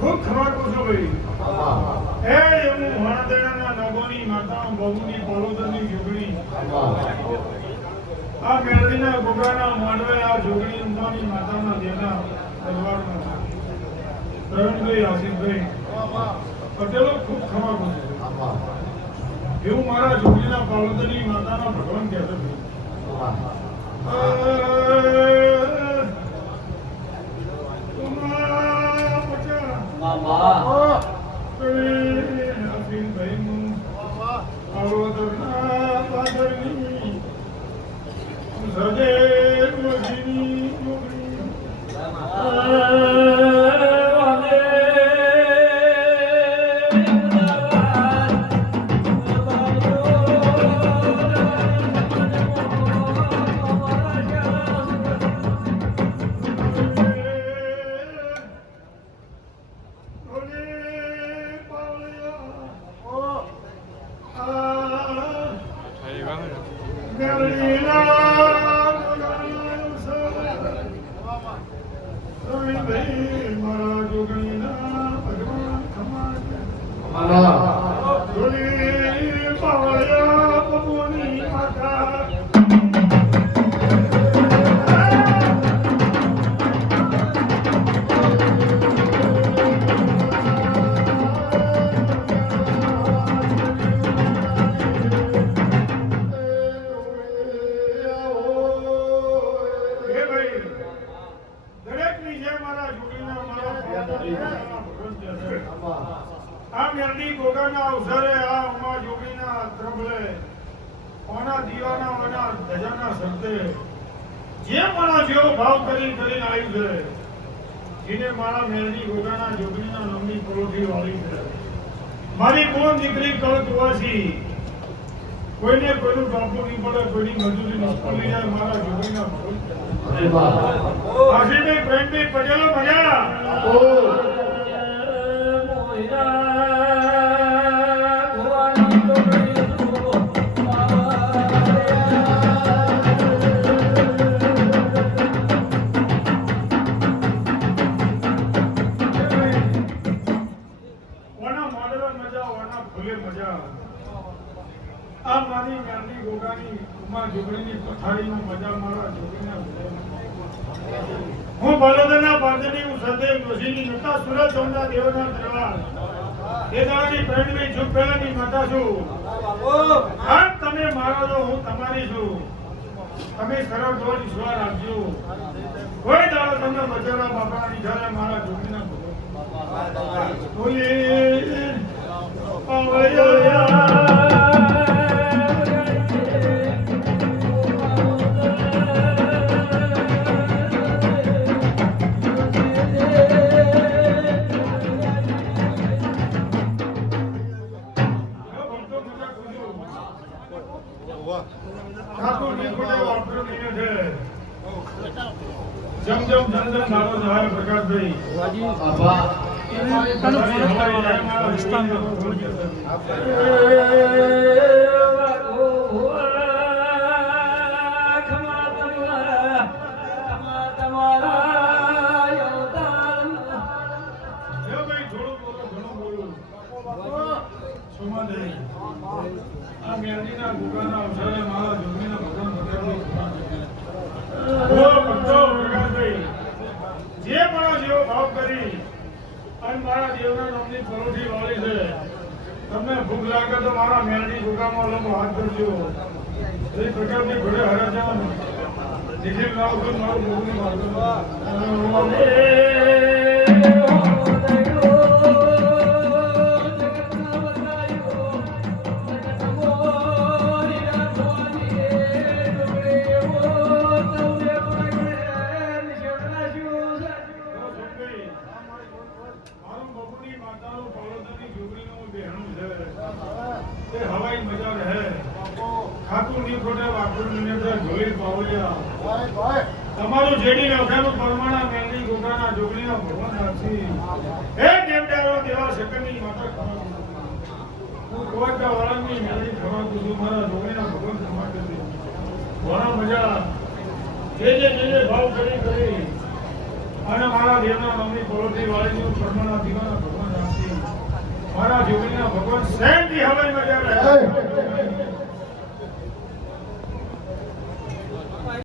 ખૂબ ખમાકો છો ભાઈ એ એવું વાણદેના નાગોની માતા બહુની પલોદની જોગણી આ મેળવીના ગોગરાના માંડવે આ જોગણી ઉમાની માતાના દેના દરબારમાં પ્રવીણભાઈ આસિફભાઈ પટેલો ખૂબ ખમાકો છે એવું મારા જોગણીના પલોદની માતાના ભગવાન કહેતો આ મેરડી ગોગાના અવસરે આ ઉમા જોગીના ત્રબલે ઓના દીવાના ઓના ધજાના શબ્દે જે મારા જેવો ભાવ કરીને આવી છે જેને મારા મેરડી ગોગાના જોગીના નામની પરોઠી વાળી છે મારી કોણ દીકરી કળત હોવાથી કોઈને કોઈનું બાપુ નહીં પડે કોઈની મજૂરી નિષ્ફળ જાય મારા જોગીના આશીભાઈ પ્રેમભાઈ પટેલો મજા આ મારી ગાંધી ગોગાની ઉમા જોગણીની પથારીમાં મજા મારા જોગીના હું બળદના બાંધની હું સદેવ નોશીની નતા સુરત ચોંદા દેવના દરબાર એ દાડાની પ્રેમની જુગ પહેલાની માતા છું આ તમે મારો છો હું તમારી છું તમે સરળ દોર ઈશ્વર આપજો કોઈ દાડો તમને બચારા બાપાની ઘરે મારા જોગીના બોલે જમ જમ જન નારો જાય પ્રકાશભાઈ આભાર આ મેરડીના ગોગાના અવસરે મારા જોગીના ભગવાન જે મારા જેવો ભાવ કરી અને મારા દેવના નામની પરોઠી વાળી છે તમને ભૂખ લાગે તો મારા મેરડી ગોગામાં લોકો હાથ કરજો એ પ્રકારની ઘોડે હરે જવાનું નિખિલ નાવ તો મારું ભોગની મારતો હવાઈ મજા રહે ખાતું નહીં કોટે વાપરીને જોઈ પાવલિયા તમારું જેડી નખાનું પરમાણા મેલની ગોગાના જોગણીના ભગવાન રાખી હે દેવડારો દેવા શકની માતા હું કોઈકા વાળાની મેલની ખવા તું મારા જોગણીના ભગવાન સમાકે દે ઘણા મજા જે ભાવ કરી અને મારા દેવના નામની પરોઠી વાળીનું પરમાણા દીવાના ભગવાન રાખી મારા જોગણીના ભગવાન સહેજથી હવાઈ મજા રહે